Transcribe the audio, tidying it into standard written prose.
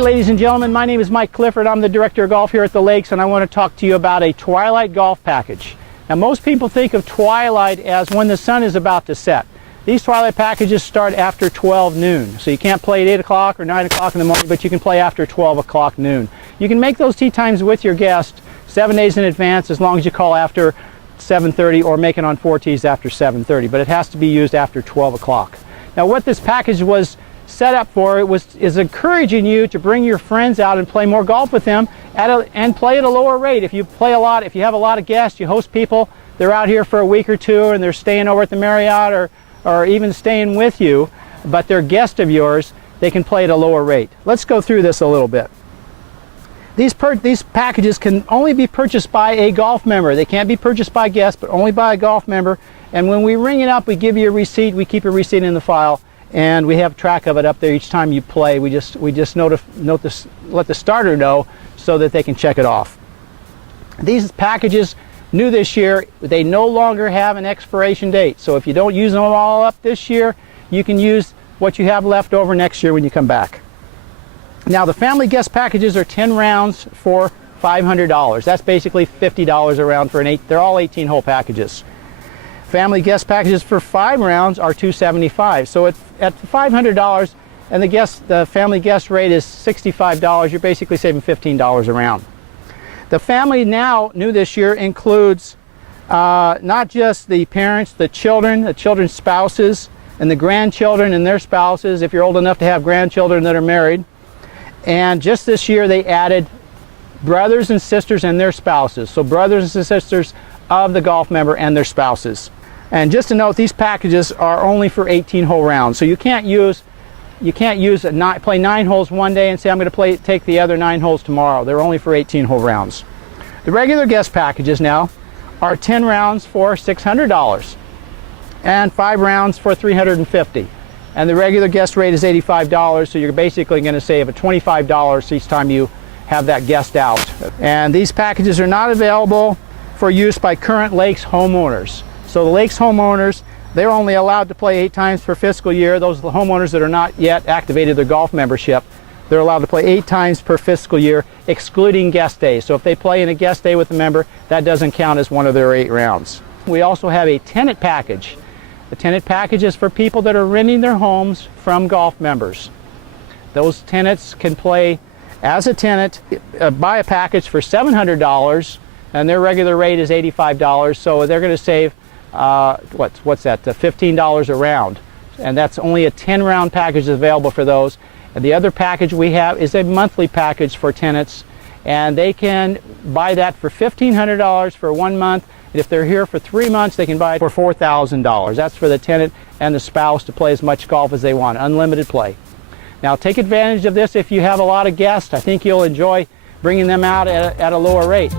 Hi ladies and gentlemen, my name is Mike Clifford. I'm the Director of Golf here at the Lakes, and I want to talk to you about a Twilight Golf Package. Now most people think of Twilight as when the sun is about to set. These Twilight Packages start after 12 noon, so you can't play at 8 o'clock or 9 o'clock in the morning, but you can play after 12 o'clock noon. You can make those tee times with your guest 7 days in advance as long as you call after 7:30 or make it on 4 tees after 7:30, but it has to be used after 12 o'clock. Now what this package was set up for is encouraging you to bring your friends out and play more golf with them and play at a lower rate. If you play a lot, if you have a lot of guests, you host people, they're out here for a week or two and they're staying over at the Marriott or even staying with you, but they're guests of yours, they can play at a lower rate. Let's go through this a little bit. These packages can only be purchased by a golf member. They can't be purchased by guests, but only by a golf member. And when we ring it up, we give you a receipt. We keep a receipt in the file, and we have track of it up there each time you play. We just let the starter know so that they can check it off. These packages, new this year, they no longer have an expiration date. So if you don't use them all up this year, you can use what you have left over next year when you come back. Now the family guest packages are 10 rounds for $500. That's basically $50 a round for they're all 18-hole packages. Family guest packages for 5 rounds are $275. So at $500 and the family guest rate is $65, you're basically saving $15 a round. The family now, new this year, includes not just the parents, the children's spouses, and the grandchildren and their spouses, if you're old enough to have grandchildren that are married. And just this year they added brothers and sisters and their spouses. So brothers and sisters of the golf member and their spouses. And just to note, these packages are only for 18-hole rounds. So you can't play 9 holes one day and say I'm going to take the other 9 holes tomorrow. They're only for 18-hole rounds. The regular guest packages now are 10 rounds for $600 and 5 rounds for $350. And the regular guest rate is $85, so you're basically going to save $25 each time you have that guest out. And these packages are not available for use by current Lakes homeowners. So the Lakes homeowners, they're only allowed to play 8 times per fiscal year. Those are the homeowners that are not yet activated their golf membership. They're allowed to play 8 times per fiscal year, excluding guest days. So if they play in a guest day with a member, that doesn't count as one of their 8 rounds. We also have a tenant package. The tenant package is for people that are renting their homes from golf members. Those tenants can play as a tenant, buy a package for $700, and their regular rate is $85, so they're going to save, what's that, $15 a round. And that's only a 10-round package available for those. And the other package we have is a monthly package for tenants, and they can buy that for $1,500 for 1 month. And if they're here for 3 months, they can buy it for $4,000. That's for the tenant and the spouse to play as much golf as they want, unlimited play. Now take advantage of this if you have a lot of guests. I think you'll enjoy bringing them out at a lower rate.